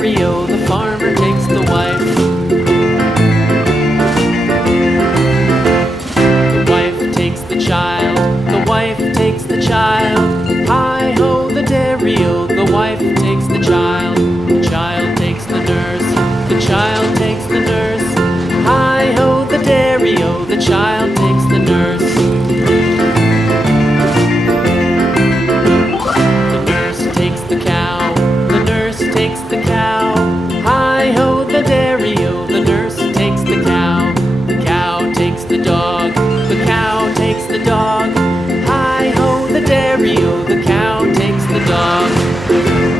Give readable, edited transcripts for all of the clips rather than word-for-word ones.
Rio, the farmer takes the wife. The wife takes the child, the wife takes the child. Hi-ho, the dairy-o, the wife takes the child takes the nurse, the child takes the nurse. Hi-ho, the dairy-o, the child takes the nurse. The nurse takes the cow, the nurse takes the cow. Hi-ho, the dairy-o, the nurse takes the cow. The cow takes the dog, the cow takes the dog. Hi-ho, the dairy-o, the cow takes the dog.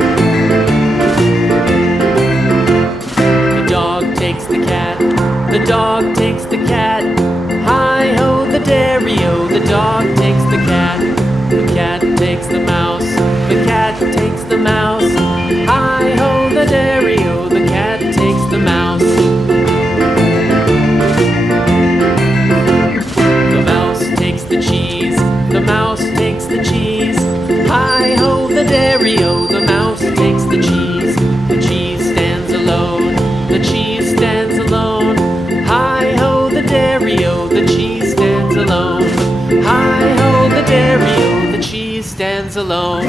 cheese. Hi-ho, the dairy-o, the mouse takes the cheese. The cheese stands alone, the cheese stands alone. Hi-ho, the dairy-o, the cheese stands alone. Hi-ho, the dairy-o, the cheese stands alone.